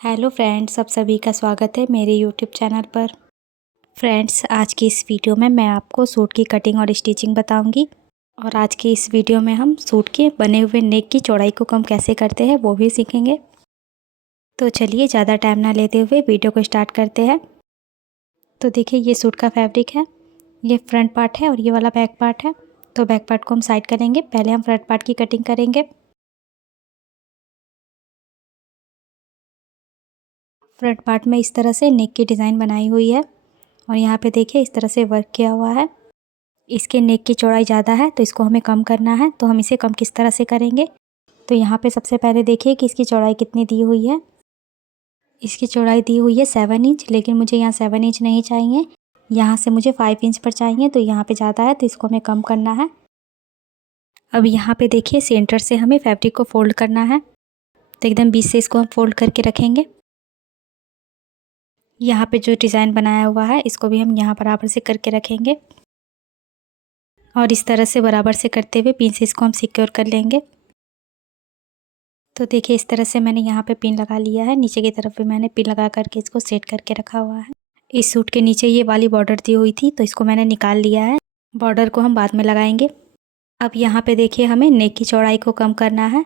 Hello friends, आप सभी का स्वागत है मेरे यूट्यूब चैनल पर। फ्रेंड्स, आज की इस वीडियो में मैं आपको सूट की कटिंग और स्टिचिंग बताऊंगी और आज की इस वीडियो में हम सूट के बने हुए नेक की चौड़ाई को कम कैसे करते हैं वो भी सीखेंगे। तो चलिए ज़्यादा टाइम ना लेते हुए वीडियो को स्टार्ट करते हैं। तो देखिए, ये सूट का फैब्रिक है, ये फ्रंट पार्ट है और ये वाला बैक पार्ट है। तो बैक पार्ट को हम साइड करेंगे, पहले हम फ्रंट पार्ट की कटिंग करेंगे। फ्रंट पार्ट में इस तरह से नेक की डिज़ाइन बनाई हुई है और यहाँ पे देखिए इस तरह से वर्क किया हुआ है। इसके नेक की चौड़ाई ज़्यादा है तो इसको हमें कम करना है। तो हम इसे कम किस तरह से करेंगे, तो यहाँ पे सबसे पहले देखिए कि इसकी चौड़ाई कितनी दी हुई है। इसकी चौड़ाई दी हुई है 7 इंच, लेकिन मुझे यहाँ 7 इंच नहीं चाहिए, यहाँ से मुझे 5 इंच पर चाहिए। तो यहाँ पे ज़्यादा है तो इसको हमें कम करना है। अब यहाँ पे देखिए सेंटर से हमें फैब्रिक को फोल्ड करना है, तो एकदम बीच से इसको हम फोल्ड करके रखेंगे। यहाँ पे जो डिज़ाइन बनाया हुआ है इसको भी हम यहाँ बराबर से करके रखेंगे और इस तरह से बराबर से करते हुए पिन से इसको हम सिक्योर कर लेंगे। तो देखिए इस तरह से मैंने यहाँ पे पिन लगा लिया है, नीचे की तरफ भी मैंने पिन लगा करके इसको सेट करके रखा हुआ है। इस सूट के नीचे ये वाली बॉर्डर दी हुई थी तो इसको मैंने निकाल लिया है, बॉर्डर को हम बाद में लगाएंगे। अब यहाँ पे देखिए हमें नेक की चौड़ाई को कम करना है।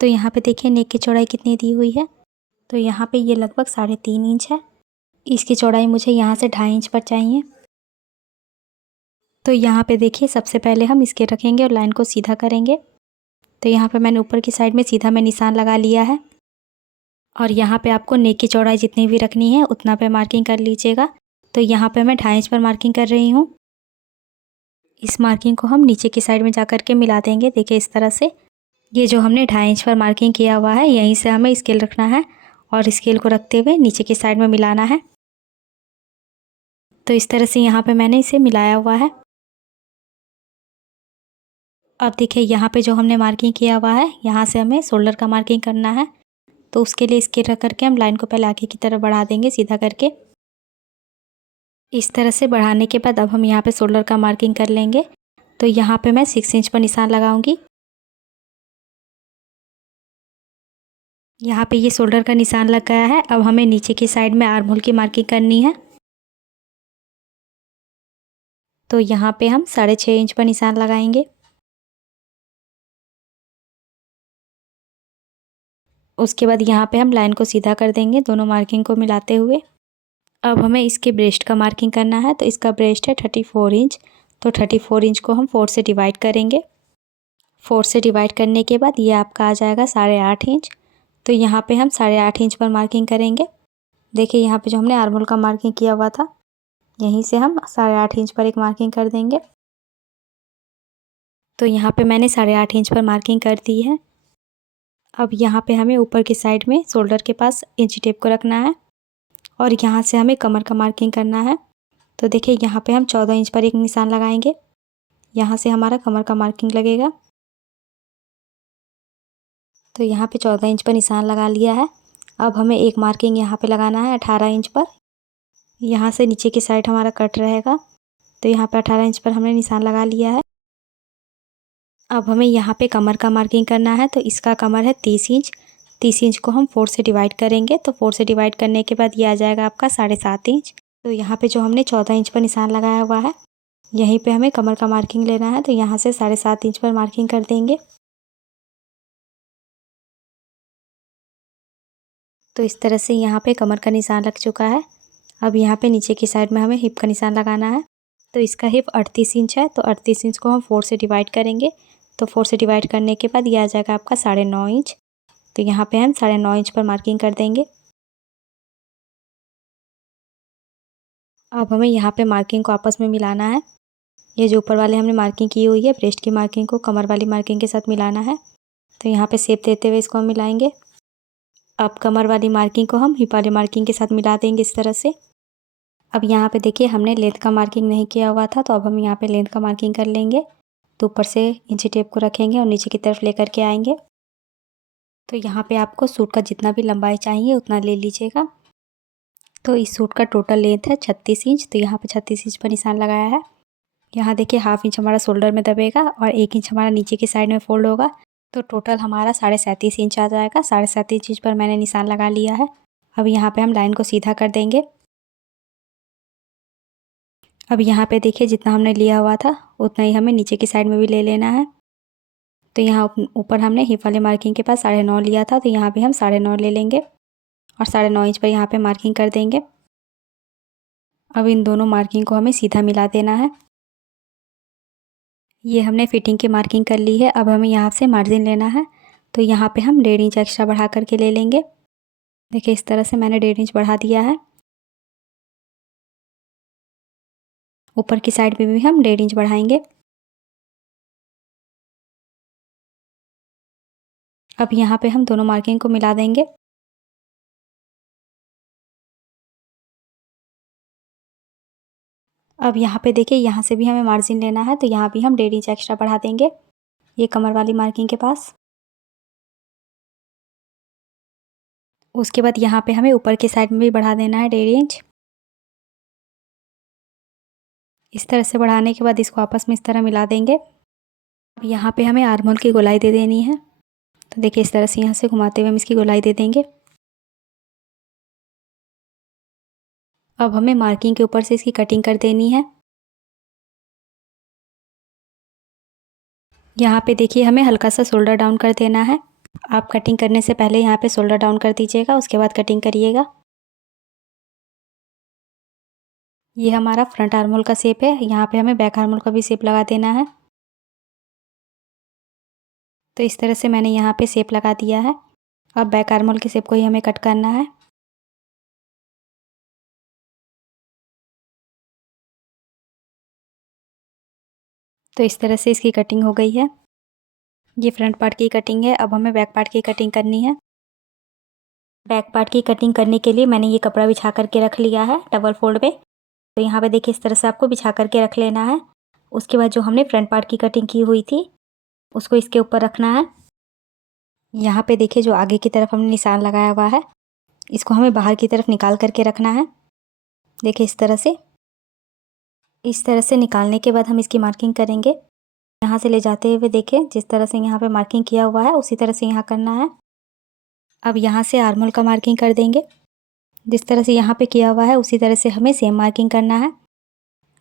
तो यहाँ पे देखिए नेक की चौड़ाई कितनी दी हुई है, तो यहाँ पे ये लगभग 3.5 इंच है। इसकी चौड़ाई मुझे यहाँ से 2.5 इंच पर चाहिए। तो यहाँ पे देखिए सबसे पहले हम इसके रखेंगे और लाइन को सीधा करेंगे। तो यहाँ पे मैंने ऊपर की साइड में सीधा में निशान लगा लिया है और यहाँ पे आपको नेक की चौड़ाई जितनी भी रखनी है उतना पे मार्किंग कर लीजिएगा। तो यहाँ पे मैं 2.5 इंच पर मार्किंग कर रही हूँ। इस मार्किंग को हम नीचे की साइड में जा कर के मिला देंगे। देखिए इस तरह से ये जो हमने 2.5 इंच पर मार्किंग किया हुआ है यहीं से हमें स्केल रखना है और स्केल को रखते हुए नीचे की साइड में मिलाना है। तो इस तरह से यहाँ पे मैंने इसे मिलाया हुआ है। अब देखिए यहाँ पे जो हमने मार्किंग किया हुआ है यहाँ से हमें शोल्डर का मार्किंग करना है। तो उसके लिए स्केल रख करके हम लाइन को पहले आगे की तरफ बढ़ा देंगे सीधा करके। इस तरह से बढ़ाने के बाद अब हम यहाँ पे शोल्डर का मार्किंग कर लेंगे। तो यहाँ पे मैं 6 इंच पर निशान लगाऊंगी। यहाँ पे ये शोल्डर का निशान लग गया है। अब हमें नीचे की साइड में आर्म होल की मार्किंग करनी है। तो यहाँ पे हम 6.5 इंच पर निशान लगाएंगे। उसके बाद यहाँ पे हम लाइन को सीधा कर देंगे दोनों मार्किंग को मिलाते हुए। अब हमें इसके ब्रेस्ट का मार्किंग करना है। तो इसका ब्रेस्ट है 34 इंच। तो 34 इंच को हम 4 से डिवाइड करेंगे। 4 से डिवाइड करने के बाद ये आपका आ जाएगा 8.5 इंच। तो यहाँ पे हम 8.5 इंच पर मार्किंग करेंगे। देखिए यहाँ पे जो हमने आर्म होल का मार्किंग किया हुआ था यहीं से हम 8.5 इंच पर एक मार्किंग कर देंगे। तो यहाँ पे मैंने 8.5 इंच पर मार्किंग कर दी है। अब यहाँ पे हमें ऊपर की साइड में शोल्डर के पास इंची टेप को रखना है और यहाँ से हमें कमर का मार्किंग करना है। तो देखिए यहाँ पे हम 14 इंच पर एक निशान लगाएंगे, यहाँ से हमारा कमर का मार्किंग लगेगा। तो यहाँ पे 14 इंच पर निशान लगा लिया है। अब हमें एक मार्किंग यहाँ पे लगाना है 18 इंच पर, यहाँ से नीचे की साइड हमारा कट रहेगा। तो यहाँ पे 18 इंच पर हमने निशान लगा लिया है। अब हमें यहाँ पे कमर का मार्किंग करना है। तो इसका कमर है 30 इंच। 30 इंच को हम 4 से डिवाइड करेंगे। तो 4 से डिवाइड करने के बाद ये आ जाएगा आपका 7.5 इंच। तो यहाँ पे जो हमने 14 इंच पर निशान लगाया हुआ है यहीं पे हमें कमर का मार्किंग लेना है। तो यहाँ से 7.5 इंच पर मार्किंग कर देंगे। तो इस तरह से यहाँ पे कमर का निशान लग चुका है। अब यहाँ पे नीचे की साइड में हमें हिप का निशान लगाना है। तो इसका हिप 38 इंच है। तो 38 इंच को हम 4 से डिवाइड करेंगे। तो 4 से डिवाइड करने के बाद ये आ जाएगा आपका 9.5 इंच। तो यहाँ पे हम 9.5 इंच पर मार्किंग कर देंगे। अब हमें यहाँ पे मार्किंग को आपस में मिलाना है। ये जो ऊपर वाले हमने मार्किंग की हुई है ब्रेस्ट की मार्किंग को कमर वाली मार्किंग के साथ मिलाना है। तो यहाँ पे शेप देते हुए इसको हम मिलाएंगे। अब कमर वाली मार्किंग को हम हिप वाली मार्किंग के साथ मिला देंगे इस तरह से। अब यहाँ पे देखिए हमने लेंथ का मार्किंग नहीं किया हुआ था, तो अब हम यहाँ पे लेंथ का मार्किंग कर लेंगे। तो ऊपर से इंची टेप को रखेंगे और नीचे की तरफ लेकर के आएंगे। तो यहाँ पे आपको सूट का जितना भी लंबाई चाहिए उतना ले लीजिएगा। तो इस सूट का टोटल लेंथ है 36 इंच। तो यहाँ पे 36 इंच पर निशान लगाया है। यहाँ देखिए 1/2 इंच हमारा शोल्डर में दबेगा और 1 इंच हमारा नीचे की साइड में फोल्ड होगा। तो टोटल हमारा 37.5 इंच आ जाएगा। 37.5 इंच पर मैंने निशान लगा लिया है। अब यहाँ पे हम लाइन को सीधा कर देंगे। अब यहाँ पे देखिए जितना हमने लिया हुआ था उतना ही हमें नीचे की साइड में भी ले लेना है। तो यहाँ ऊपर हमने हिप वाले मार्किंग के पास 9.5 लिया था, तो यहाँ भी हम 9.5 ले लेंगे और 9.5 इंच पर यहाँ पे मार्किंग कर देंगे। अब इन दोनों मार्किंग को हमें सीधा मिला देना है। ये हमने फिटिंग की मार्किंग कर ली है। अब हमें यहाँ से मार्जिन लेना है, तो यहाँ पे हम 1.5 इंच एक्स्ट्रा बढ़ा करके ले लेंगे। देखिए इस तरह से मैंने 1.5 इंच बढ़ा दिया है। ऊपर की साइड पे भी हम 1.5 इंच बढ़ाएंगे। अब यहाँ पे हम दोनों मार्किंग को मिला देंगे। अब यहाँ पे देखिए यहाँ से भी हमें मार्जिन लेना है, तो यहाँ भी हम 1.5 इंच एक्स्ट्रा बढ़ा देंगे ये कमर वाली मार्किंग के पास। उसके बाद यहाँ पे हमें ऊपर की साइड में भी बढ़ा देना है 1.5 इंच। इस तरह से बढ़ाने के बाद इसको आपस में इस तरह मिला देंगे। अब यहाँ पे हमें आर्म होल की गोलाई दे देनी है, तो देखिए इस तरह से यहाँ से घुमाते हुए हम इसकी गोलाई दे देंगे। अब हमें मार्किंग के ऊपर से इसकी कटिंग कर देनी है। यहाँ पे देखिए हमें हल्का सा शोल्डर डाउन कर देना है। आप कटिंग करने से पहले यहाँ पे शोल्डर डाउन कर दीजिएगा, उसके बाद कटिंग करिएगा। ये हमारा फ्रंट आर्म होल का शेप है। यहाँ पे हमें बैक आर्म होल का भी शेप लगा देना है। तो इस तरह से मैंने यहाँ पे शेप लगा दिया है। अब बैक आर्म होल के शेप को ही हमें कट करना है। तो इस तरह से इसकी कटिंग हो गई है। ये फ्रंट पार्ट की कटिंग है। अब हमें बैक पार्ट की कटिंग करनी है। बैक पार्ट की कटिंग करने के लिए मैंने ये कपड़ा बिछा करके रख लिया है डबल फोल्ड पे। तो यहाँ पे देखिए इस तरह से आपको बिछा करके रख लेना है। उसके बाद जो हमने फ्रंट पार्ट की कटिंग की हुई थी उसको इसके ऊपर रखना है। यहाँ पे देखिए जो आगे की तरफ हमने निशान लगाया हुआ है इसको हमें बाहर की तरफ निकाल करके रखना है। देखिए इस तरह से। इस तरह से निकालने के बाद हम इसकी मार्किंग करेंगे। यहाँ से ले जाते हुए देखिए जिस तरह से यहाँ पे मार्किंग किया हुआ है उसी तरह से यहाँ करना है। अब यहाँ से आर्म होल का मार्किंग कर देंगे। जिस तरह से यहाँ पे किया हुआ है उसी तरह से हमें सेम मार्किंग करना है।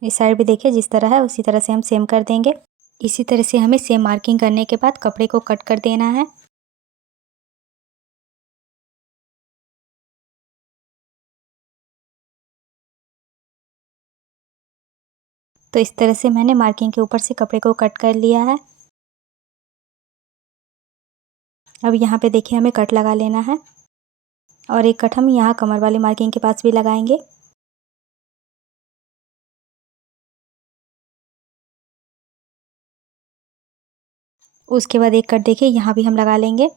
इस साइड भी देखिए जिस तरह है उसी तरह से हम सेम कर देंगे। इसी तरह से हमें सेम मार्किंग करने के बाद कपड़े को कट कर देना है। तो इस तरह से मैंने मार्किंग के ऊपर से कपड़े को कट कर लिया है। अब यहाँ पे देखिए हमें कट लगा लेना है और एक कट हम यहाँ कमर वाली मार्किंग के पास भी लगाएंगे। उसके बाद एक कट देखिए यहाँ भी हम लगा लेंगे,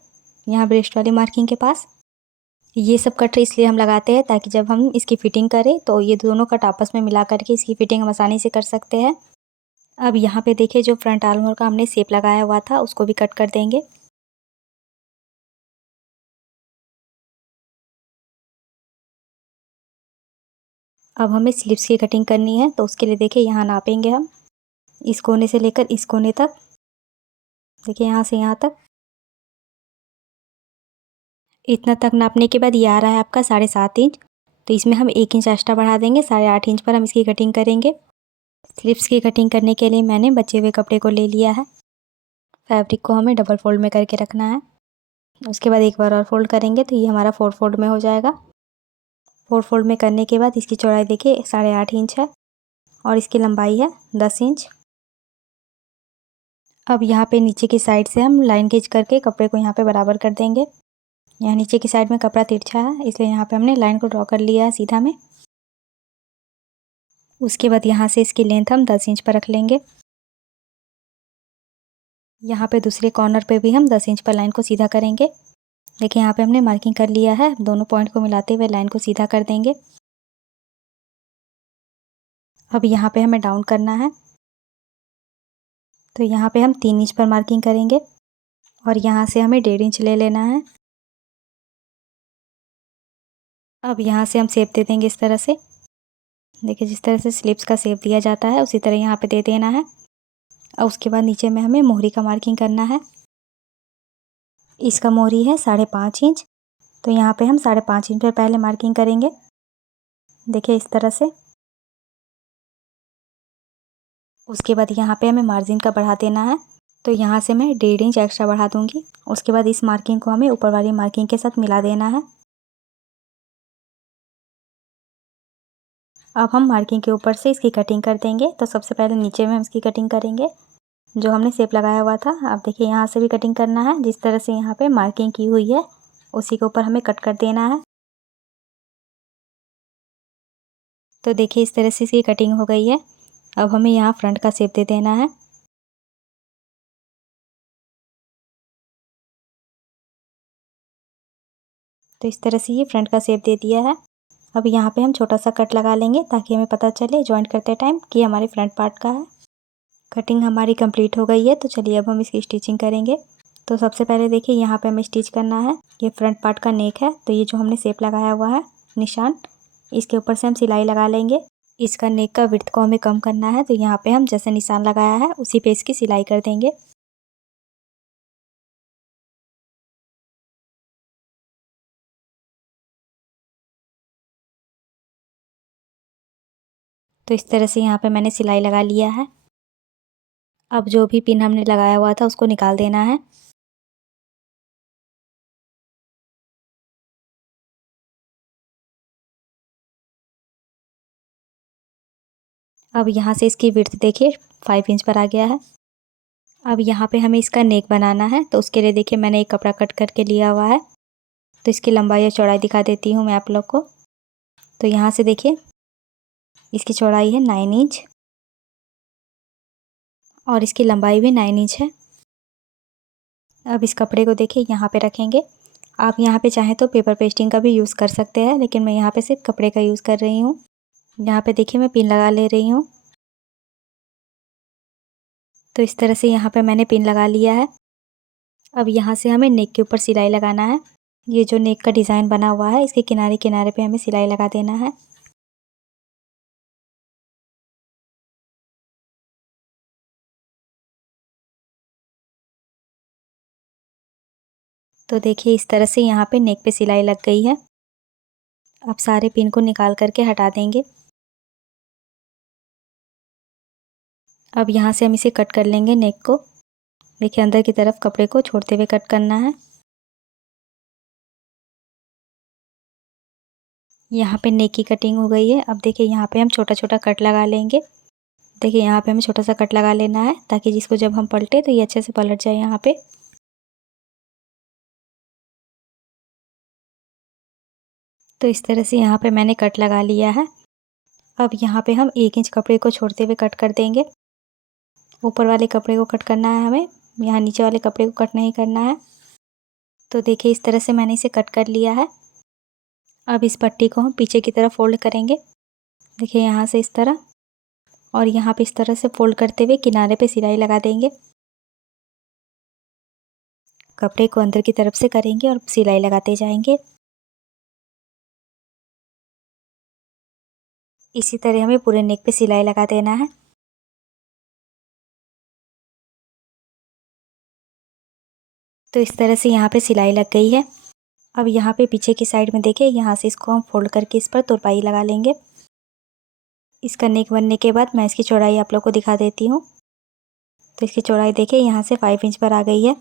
यहाँ ब्रेस्ट वाली मार्किंग के पास। ये सब कट इसलिए हम लगाते हैं ताकि जब हम इसकी फिटिंग करें तो ये दोनों कट आपस में मिला करके इसकी फिटिंग हम आसानी से कर सकते हैं। अब यहाँ पे देखिए जो फ्रंट आर्म होल का हमने शेप लगाया हुआ था उसको भी कट कर देंगे। अब हमें स्लीव्स की कटिंग करनी है, तो उसके लिए देखिए यहाँ नापेंगे हम इस कोने से लेकर इस कोने तक। देखिए यहाँ से यहाँ तक। इतना तक नापने के बाद ये आ रहा है आपका 7.5 इंच। तो इसमें हम 1 इंच एक्स्ट्रा बढ़ा देंगे। 8.5 इंच पर हम इसकी कटिंग करेंगे। स्लीव्स की कटिंग करने के लिए मैंने बचे हुए कपड़े को ले लिया है। फैब्रिक को हमें डबल फोल्ड में करके रखना है। उसके बाद एक बार और फोल्ड करेंगे तो ये हमारा 4 फोल्ड में हो जाएगा। 4 फोल्ड में करने के बाद इसकी चौड़ाई देखिए 8.5 इंच है और इसकी लंबाई है 10 इंच। अब यहाँ पे नीचे की साइड से हम लाइन खींच करके कपड़े को यहाँ पे बराबर कर देंगे। यहाँ नीचे की साइड में कपड़ा तिरछा है इसलिए यहाँ पे हमने लाइन को ड्रॉ कर लिया है सीधा में। उसके बाद यहाँ से इसकी लेंथ हम 10 इंच पर रख लेंगे। यहाँ पे दूसरे कॉर्नर पे भी हम 10 इंच पर लाइन को सीधा करेंगे। देखिए यहाँ पे हमने मार्किंग कर लिया है। दोनों पॉइंट को मिलाते हुए लाइन को सीधा कर देंगे। अब यहाँ पे हमें डाउन करना है, तो यहाँ पे हम 3 इंच पर मार्किंग करेंगे और यहाँ से हमें 1.5 इंच ले लेना है। अब यहाँ से हम शेप दे देंगे इस तरह से। देखिए जिस तरह से स्लीव्स का शेप दिया जाता है उसी तरह यहाँ पे दे देना है। और उसके बाद नीचे में हमें मोहरी का मार्किंग करना है। इसका मोहरी है 5.5 इंच। तो यहाँ पे हम 5.5 इंच पर पहले मार्किंग करेंगे। देखिए इस तरह से। उसके बाद यहाँ पे हमें मार्जिन का बढ़ा देना है। तो यहाँ से मैं 1.5 इंच एक्स्ट्रा बढ़ा दूँगी। उसके बाद इस मार्किंग को हमें ऊपर वाली मार्किंग के साथ मिला देना है। अब हम मार्किंग के ऊपर से इसकी कटिंग कर देंगे। तो सबसे पहले नीचे में हम इसकी कटिंग करेंगे, जो हमने शेप लगाया हुआ था। आप देखिए यहाँ से भी कटिंग करना है। जिस तरह से यहाँ पे मार्किंग की हुई है उसी के ऊपर हमें कट कर देना है। तो देखिए इस तरह से इसकी कटिंग हो गई है। अब हमें यहाँ फ्रंट का शेप दे देना है। तो इस तरह से ये फ्रंट का शेप दे दिया है। अब यहाँ पे हम छोटा सा कट लगा लेंगे ताकि हमें पता चले जॉइंट करते टाइम कि हमारे फ्रंट पार्ट का है। कटिंग हमारी कंप्लीट हो गई है। तो चलिए अब हम इसकी स्टिचिंग करेंगे। तो सबसे पहले देखिए यहाँ पे हमें स्टिच करना है। ये फ्रंट पार्ट का नेक है। तो ये जो हमने शेप लगाया हुआ है निशान, इसके ऊपर से हम सिलाई लगा लेंगे। इसका नेक का विड्थ को हमें कम करना है। तो यहाँ पे हम जैसे निशान लगाया है उसी पे इसकी सिलाई कर देंगे। तो इस तरह से यहाँ पे मैंने सिलाई लगा लिया है। अब जो भी पिन हमने लगाया हुआ था उसको निकाल देना है। अब यहाँ से इसकी विड्थ देखिए 5 इंच पर आ गया है। अब यहाँ पे हमें इसका नेक बनाना है। तो उसके लिए देखिए मैंने एक कपड़ा कट करके लिया हुआ है। तो इसकी लंबाई और चौड़ाई दिखा देती हूँ मैं आप लोग को। तो यहाँ से देखिए इसकी चौड़ाई है 9 इंच और इसकी लंबाई भी 9 इंच है। अब इस कपड़े को देखिए यहाँ पे रखेंगे। आप यहाँ पे चाहें तो पेपर पेस्टिंग का भी यूज़ कर सकते हैं, लेकिन मैं यहाँ पे सिर्फ कपड़े का यूज़ कर रही हूँ। यहाँ पे देखिए मैं पिन लगा ले रही हूँ। तो इस तरह से यहाँ पे मैंने पिन लगा लिया है। अब यहाँ से हमें नेक के ऊपर सिलाई लगाना है। ये जो नेक का डिज़ाइन बना हुआ है इसके किनारे किनारे पे हमें सिलाई लगा देना है। तो देखिए इस तरह से यहाँ पे नेक पे सिलाई लग गई है। अब सारे पिन को निकाल करके हटा देंगे। अब यहाँ से हम इसे कट कर लेंगे नेक को। देखिए अंदर की तरफ कपड़े को छोड़ते हुए कट करना है। यहाँ पे नेक की कटिंग हो गई है। अब देखिए यहाँ पे हम छोटा छोटा कट लगा लेंगे। देखिए यहाँ पे हमें छोटा सा कट लगा लेना है ताकि जिसको जब हम पलटे तो ये अच्छे से पलट जाए यहाँ पे। तो इस तरह से यहाँ पे मैंने कट लगा लिया है। अब यहाँ पे हम 1 इंच कपड़े को छोड़ते हुए कट कर देंगे। ऊपर वाले कपड़े को कट करना है हमें, यहाँ नीचे वाले कपड़े को कट नहीं करना है। तो देखिए इस तरह से मैंने इसे कट कर लिया है। अब इस पट्टी को हम पीछे की तरफ फोल्ड करेंगे। देखिए यहाँ से इस तरह और यहाँ पे इस तरह से फोल्ड करते हुए किनारे पे सिलाई लगा देंगे। कपड़े को अंदर की तरफ से करेंगे और सिलाई लगाते जाएंगे। इसी तरह हमें पूरे नेक पे सिलाई लगा देना है। तो इस तरह से यहाँ पे सिलाई लग गई है। अब यहाँ पे पीछे की साइड में देखिए यहाँ से इसको हम फोल्ड करके इस पर तुरपाई लगा लेंगे। इसका नेक बनने के बाद मैं इसकी चौड़ाई आप लोग को दिखा देती हूँ। तो इसकी चौड़ाई देखिए यहाँ से 5 इंच पर आ गई है।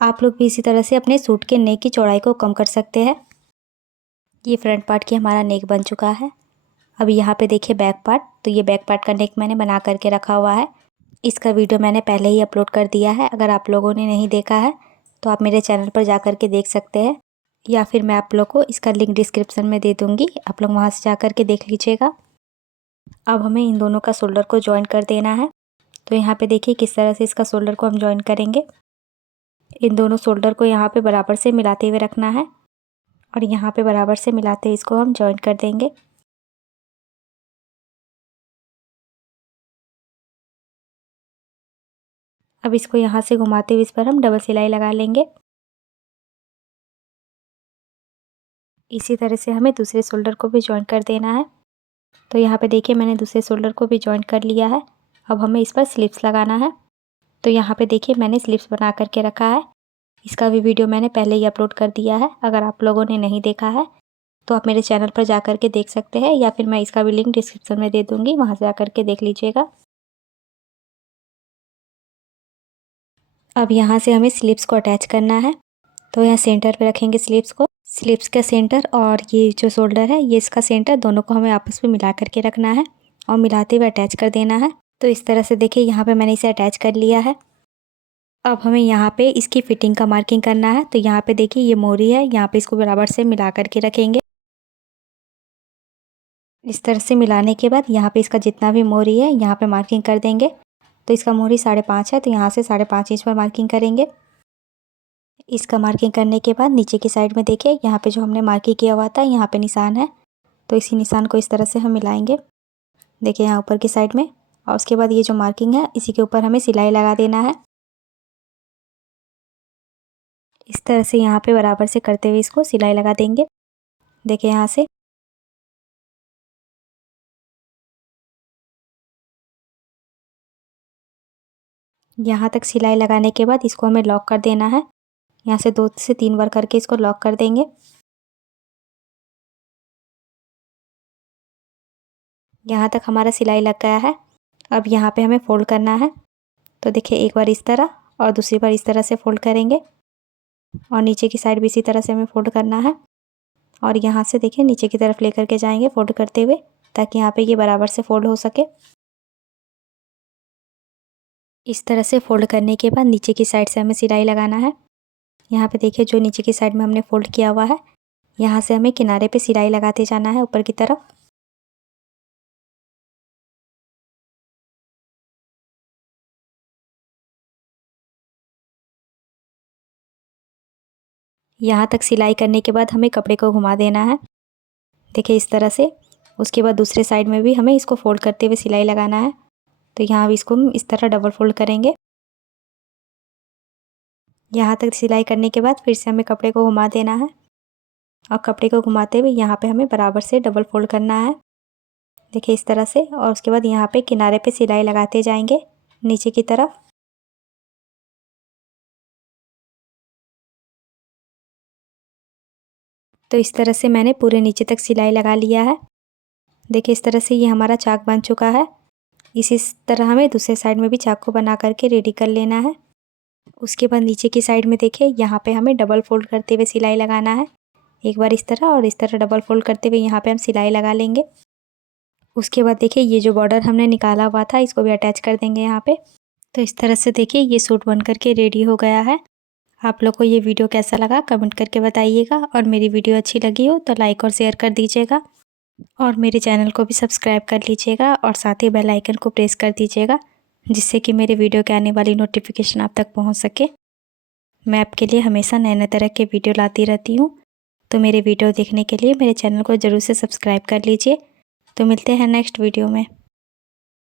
आप लोग भी इसी तरह से अपने सूट के नेक की चौड़ाई को कम कर सकते हैं। ये फ्रंट पार्ट की हमारा नेक बन चुका है। अब यहाँ पे देखिए बैक पार्ट। तो ये बैक पार्ट का नेक मैंने बना करके रखा हुआ है। इसका वीडियो मैंने पहले ही अपलोड कर दिया है। अगर आप लोगों ने नहीं देखा है तो आप मेरे चैनल पर जा कर के देख सकते हैं, या फिर मैं आप लोग को इसका लिंक डिस्क्रिप्शन में दे दूँगी, आप लोग वहाँ से जा कर के देख लीजिएगा। अब हमें इन दोनों का शोल्डर को जॉइन कर देना है। तो यहाँ पे देखिए किस तरह से इसका शोल्डर को हम जॉइन करेंगे। इन दोनों शोल्डर को यहाँ पे बराबर से मिलाते हुए रखना है और यहाँ पे बराबर से मिलाते हुए इसको हम जॉइन कर देंगे। अब इसको यहाँ से घुमाते हुए इस पर हम डबल सिलाई लगा लेंगे। इसी तरह से हमें दूसरे शोल्डर को भी जॉइन कर देना है। तो यहाँ पे देखिए मैंने दूसरे शोल्डर को भी जॉइन कर लिया है। अब हमें इस पर स्लिप्स लगाना है। तो यहाँ पे देखिए मैंने स्लिप्स बना करके रखा है। इसका भी वीडियो मैंने पहले ही अपलोड कर दिया है। अगर आप लोगों ने नहीं देखा है तो आप मेरे चैनल पर जा कर के देख सकते हैं, या फिर मैं इसका भी लिंक डिस्क्रिप्शन में दे दूँगी, वहाँ से जा कर के देख लीजिएगा। अब यहाँ से हमें स्लीव्स को अटैच करना है। तो यहाँ सेंटर पे रखेंगे स्लीव्स को। स्लीव्स का सेंटर और ये जो शोल्डर है ये इसका सेंटर, दोनों को हमें आपस में मिला करके रखना है और मिलाते हुए अटैच कर देना है। तो इस तरह से देखिए यहाँ पे मैंने इसे अटैच कर लिया है। अब हमें यहाँ पे इसकी फिटिंग का मार्किंग करना है। तो यहाँ पे देखिए ये मोरी है, यहाँ पे इसको बराबर से मिला करके रखेंगे। इस तरह से मिलाने के बाद यहाँ पे इसका जितना भी मोरी है यहाँ पे मार्किंग कर देंगे। तो इसका मोरी 5.5 है, तो यहाँ से 5.5 इंच पर मार्किंग करेंगे। इसका मार्किंग करने के बाद नीचे की साइड में देखिए यहाँ पे जो हमने मार्किंग किया हुआ था यहाँ पे निशान है, तो इसी निशान को इस तरह से हम मिलाएंगे। देखिए यहाँ ऊपर की साइड में, और उसके बाद ये जो मार्किंग है इसी के ऊपर हमें सिलाई लगा देना है। इस तरह से यहाँ पे बराबर से करते हुए इसको सिलाई लगा देंगे। देखिए यहाँ से यहाँ तक सिलाई लगाने के बाद इसको हमें लॉक कर देना है। यहाँ से 2 से 3 बार करके इसको लॉक कर देंगे। यहाँ तक हमारा सिलाई लग गया है। अब यहाँ पे हमें फोल्ड करना है। तो देखिए एक बार इस तरह और दूसरी बार इस तरह से फोल्ड करेंगे, और नीचे की साइड भी इसी तरह से हमें फोल्ड करना है। और यहाँ से देखिए नीचे की तरफ लेकर के जाएंगे फोल्ड करते हुए, ताकि यहाँ पे ये बराबर से फोल्ड हो सके। इस तरह से फोल्ड करने के बाद नीचे की साइड से हमें सिलाई लगाना है। यहाँ पे देखिए जो नीचे की साइड में हमने फोल्ड किया हुआ है, यहाँ से हमें किनारे पे सिलाई लगाते जाना है ऊपर की तरफ। यहाँ तक सिलाई करने के बाद हमें कपड़े को घुमा देना है। देखिए इस तरह से। उसके बाद दूसरे साइड में भी हमें इसको फोल्ड करते हुए सिलाई लगाना है। तो यहाँ भी इसको हम इस तरह डबल फोल्ड करेंगे। यहाँ तक सिलाई करने के बाद फिर से हमें कपड़े को घुमा देना है, और कपड़े को घुमाते हुए यहाँ पे हमें बराबर से डबल फोल्ड करना है। देखिए इस तरह से। और उसके बाद यहाँ पे किनारे पे सिलाई लगाते जाएंगे नीचे की तरफ। तो इस तरह से मैंने पूरे नीचे तक सिलाई लगा लिया है। देखिए इस तरह से ये हमारा चाक बन चुका है। इसी तरह हमें दूसरे साइड में भी चाक को बना करके रेडी कर लेना है। उसके बाद नीचे की साइड में देखिए यहाँ पे हमें डबल फोल्ड करते हुए सिलाई लगाना है। एक बार इस तरह और इस तरह डबल फोल्ड करते हुए यहाँ पे हम सिलाई लगा लेंगे। उसके बाद देखिए ये जो बॉर्डर हमने निकाला हुआ था इसको भी अटैच कर देंगे यहाँ पे। तो इस तरह से देखिए ये सूट बन करके रेडी हो गया है। आप लोग को ये वीडियो कैसा लगा कमेंट करके बताइएगा, और मेरी वीडियो अच्छी लगी हो तो लाइक और शेयर कर दीजिएगा, और मेरे चैनल को भी सब्सक्राइब कर लीजिएगा, और साथ ही बेल आइकन को प्रेस कर दीजिएगा, जिससे कि मेरे वीडियो के आने वाली नोटिफिकेशन आप तक पहुंच सके। मैं आपके लिए हमेशा नए नए तरह के वीडियो लाती रहती हूँ, तो मेरे वीडियो देखने के लिए मेरे चैनल को ज़रूर से सब्सक्राइब कर लीजिए। तो मिलते हैं नेक्स्ट वीडियो में।